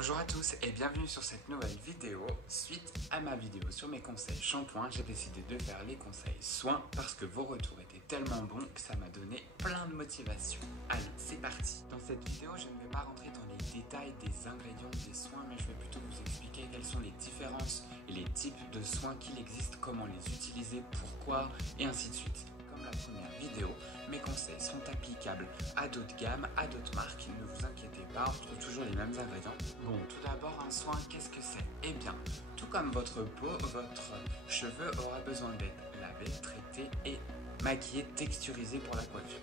Bonjour à tous et bienvenue sur cette nouvelle vidéo. Suite à ma vidéo sur mes conseils shampoing, j'ai décidé de faire les conseils soins parce que vos retours étaient tellement bons que ça m'a donné plein de motivation. Allez, c'est parti. Dans cette vidéo, je ne vais pas rentrer dans les détails des ingrédients des soins, mais je vais plutôt vous expliquer quelles sont les différences et les types de soins qu'il existe, comment les utiliser, pourquoi et ainsi de suite. Comme la première vidéo, mes conseils sont applicables à d'autres gammes, à d'autres marques. Ne vous inquiétez pas, on retrouve toujours les mêmes ingrédients. Bon, tout d'abord, un soin, qu'est-ce que c'est? Eh bien, tout comme votre peau, votre cheveu aura besoin d'être lavé, traité et maquillé, texturisé pour la coiffure.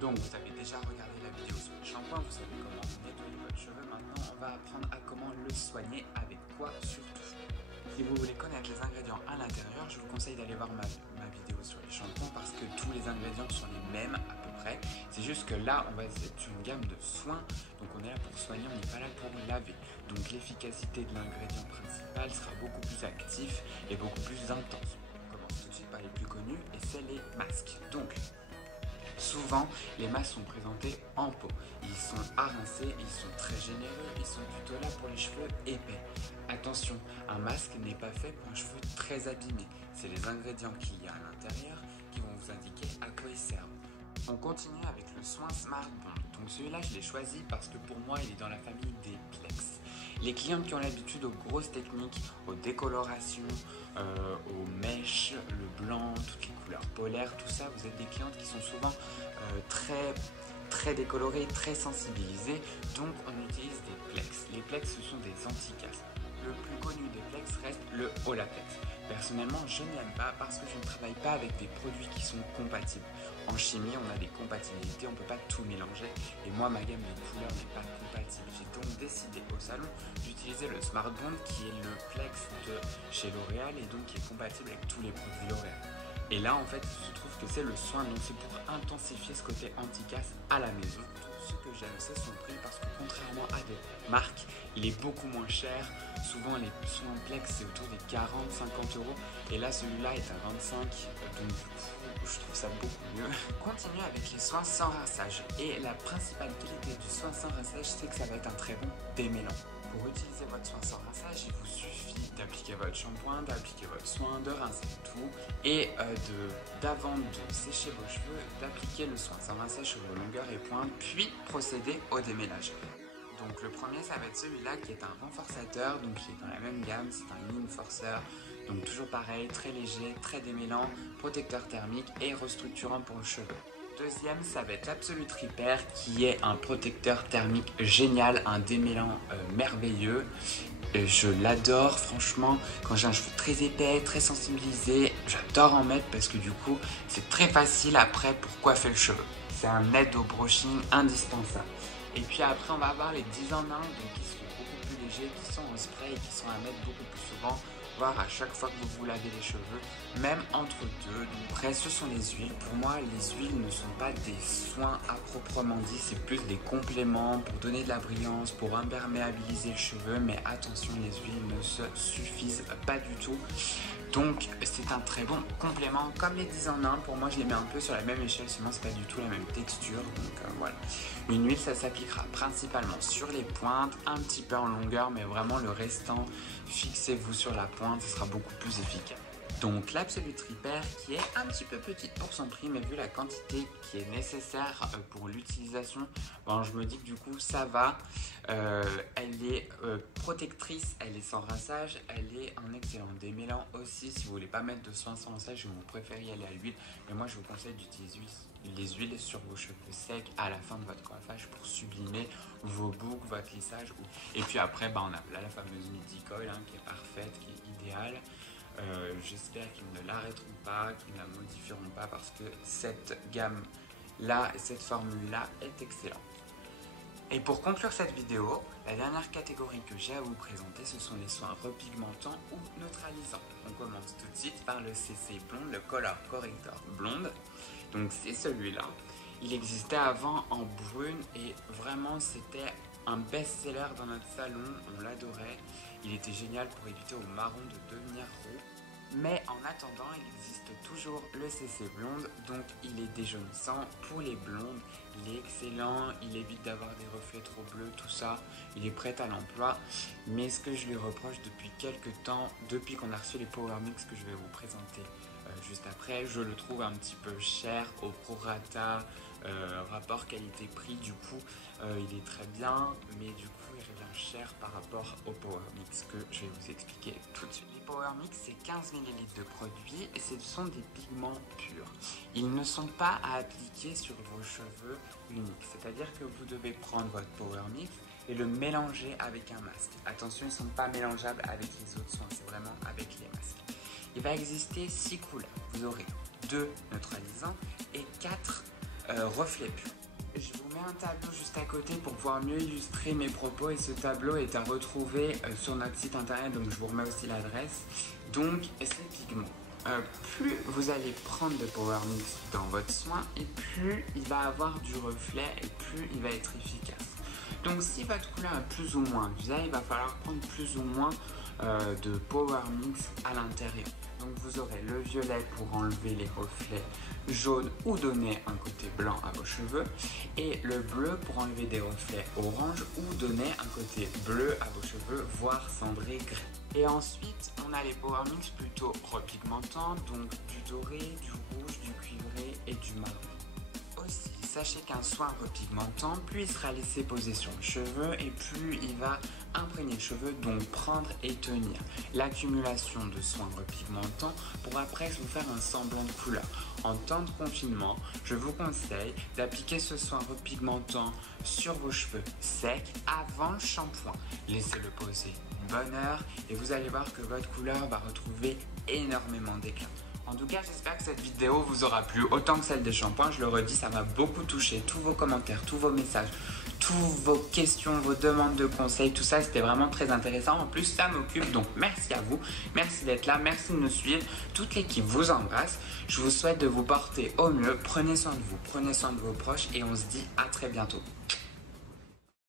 Donc, vous avez déjà regardé la vidéo sur le shampoing, vous savez comment nettoyer votre cheveu. Maintenant, on va apprendre à comment le soigner, avec quoi surtout. Si vous voulez connaître les ingrédients à l'intérieur, je vous conseille d'aller voir ma vidéo sur les shampoings parce que tous les ingrédients sont les mêmes à peu près. C'est juste que là, on va être sur une gamme de soins. Donc on est là pour soigner, on n'est pas là pour laver. Donc l'efficacité de l'ingrédient principal sera beaucoup plus active et beaucoup plus intense. On commence tout de suite par les plus connus et c'est les masques. Donc souvent, les masques sont présentés en pot. Ils sont à rincer, ils sont très généreux, ils sont plutôt là pour les cheveux épais. Attention, un masque n'est pas fait pour un cheveu très abîmé. C'est les ingrédients qu'il y a à l'intérieur qui vont vous indiquer à quoi ils servent. On continue avec le soin Smart Bond. Donc celui-là, je l'ai choisi parce que pour moi, il est dans la famille des Plex. Les clientes qui ont l'habitude aux grosses techniques, aux décolorations, aux mèches, le blanc, toutes les couleurs polaires, tout ça, vous êtes des clientes qui sont souvent très décolorées, très sensibilisées. Donc on utilise des Plex. Les Plex, ce sont des anti-castes. Le plus connu des Plex reste le Olaplex. Personnellement, je n'aime pas parce que je ne travaille pas avec des produits qui sont compatibles. En chimie, on a des compatibilités, on ne peut pas tout mélanger. Et moi, ma gamme de couleurs n'est pas compatible. J'ai donc décidé au salon d'utiliser le Smart Bond qui est le Plex de chez L'Oréal et donc qui est compatible avec tous les produits L'Oréal. Et là, en fait, il se trouve que c'est le soin, donc c'est pour intensifier ce côté anti-casse à la maison. Ce que j'aime, c'est son prix parce que contrairement à des marques, il est beaucoup moins cher. Souvent, les soins Plex, c'est autour des 40-50 euros. Et là, celui-là est à 25. Donc, du coup, je trouve ça beaucoup mieux. On continue avec les soins sans rinçage. Et la principale qualité du soin sans rinçage, c'est que ça va être un très bon démêlant. Pour utiliser votre soin sans rinçage, il vous suffit d'appliquer votre shampoing, d'appliquer votre soin, de rincer tout et d'avant de sécher vos cheveux, d'appliquer le soin sans rinçage sur vos longueurs et pointes, puis procéder au démêlage. Donc le premier, ça va être celui-là qui est un renforçateur, donc qui est dans la même gamme, c'est un Inforcer. Donc toujours pareil, très léger, très démêlant, protecteur thermique et restructurant pour le cheveu. Deuxième, ça va être l'Absolute Repair qui est un protecteur thermique génial, un démêlant merveilleux. Je l'adore franchement, quand j'ai un cheveu très épais, très sensibilisé, j'adore en mettre parce que du coup c'est très facile après pour coiffer le cheveu. C'est un aide au brushing indispensable. Et puis après on va avoir les 10 en 1, donc qui sont beaucoup plus légers, qui sont en spray et qui sont à mettre beaucoup plus souvent, voire à chaque fois que vous vous lavez les cheveux, même entre deux. Donc après ce sont les huiles. Pour moi les huiles ne sont pas des soins à proprement dit, c'est plus des compléments pour donner de la brillance, pour imperméabiliser le cheveu, mais attention, les huiles ne se suffisent pas du tout. Donc c'est un très bon complément, comme les 10 en 1, pour moi je les mets un peu sur la même échelle, sinon c'est pas du tout la même texture, donc voilà. Une huile, ça s'appliquera principalement sur les pointes, un petit peu en longueur, mais vraiment le restant, fixez-vous sur la pointe, ce sera beaucoup plus efficace. Donc l'Absolute Repair qui est un petit peu petite pour son prix, mais vu la quantité qui est nécessaire pour l'utilisation, bon, je me dis que du coup ça va. Elle est protectrice, elle est sans rinçage, elle est un excellent démêlant aussi. Si vous voulez pas mettre de soin sans rinçage, vous préférez y aller à l'huile, mais moi je vous conseille d'utiliser les huiles sur vos cheveux secs à la fin de votre coiffage pour sublimer vos boucles, votre lissage. Et puis après, on a là la fameuse Midi Coil qui est parfaite, qui est idéale. J'espère qu'ils ne l'arrêteront pas, qu'ils ne la modifieront pas parce que cette gamme là, cette formule là est excellente. Et pour conclure cette vidéo, la dernière catégorie que j'ai à vous présenter, ce sont les soins repigmentants ou neutralisants. On commence tout de suite par le CC Blonde, le Color Corrector Blonde. Donc c'est celui-là. Il existait avant en brune et vraiment c'était un best-seller dans notre salon, on l'adorait. Il était génial pour éviter au marron de devenir roux. Mais en attendant, il existe toujours le CC Blonde, donc il est déjaunissant pour les blondes, il est excellent, il évite d'avoir des reflets trop bleus, tout ça, il est prêt à l'emploi. Mais ce que je lui reproche depuis quelques temps, depuis qu'on a reçu les Power Mix que je vais vous présenter juste après, je le trouve un petit peu cher au prorata, rapport qualité-prix, du coup il est très bien, mais du coup il revient cher par rapport au Power Mix que je vais vous expliquer tout de suite. Les Power Mix, c'est 15 ml de produit et ce sont des pigments purs. Ils ne sont pas à appliquer sur vos cheveux uniques, c'est-à-dire que vous devez prendre votre Power Mix et le mélanger avec un masque. Attention, ils ne sont pas mélangeables avec les autres soins, c'est vraiment avec les masques. Il va exister 6 couleurs. Vous aurez 2 neutralisants et 4 reflets purs. Je vous mets un tableau juste à côté pour pouvoir mieux illustrer mes propos et ce tableau est à retrouver sur notre site internet, donc je vous remets aussi l'adresse. Donc ces pigments, plus vous allez prendre de Power Mix dans votre soin et plus il va avoir du reflet et plus il va être efficace. Donc si votre couleur est plus ou moins vieille, il va falloir prendre plus ou moins de Power Mix à l'intérieur. Donc vous aurez le violet pour enlever les reflets jaunes ou donner un côté blanc à vos cheveux et le bleu pour enlever des reflets orange ou donner un côté bleu à vos cheveux, voire cendré gris. Et ensuite on a les Power Mix plutôt repigmentants, donc du doré, du rouge, du cuivré et du marron. Aussi, sachez qu'un soin repigmentant, plus il sera laissé poser sur le cheveu et plus il va imprégner le cheveu, donc prendre et tenir. L'accumulation de soins repigmentants pourra presque vous faire un semblant de couleur. En temps de confinement, je vous conseille d'appliquer ce soin repigmentant sur vos cheveux secs avant le shampoing. Laissez-le poser une bonne heure et vous allez voir que votre couleur va retrouver énormément d'éclat. En tout cas, j'espère que cette vidéo vous aura plu autant que celle des shampoings. Je le redis, ça m'a beaucoup touché. Tous vos commentaires, tous vos messages, toutes vos questions, vos demandes de conseils, tout ça, c'était vraiment très intéressant. En plus, ça m'occupe, donc merci à vous. Merci d'être là, merci de nous suivre. Toute l'équipe vous embrasse. Je vous souhaite de vous porter au mieux. Prenez soin de vous, prenez soin de vos proches et on se dit à très bientôt.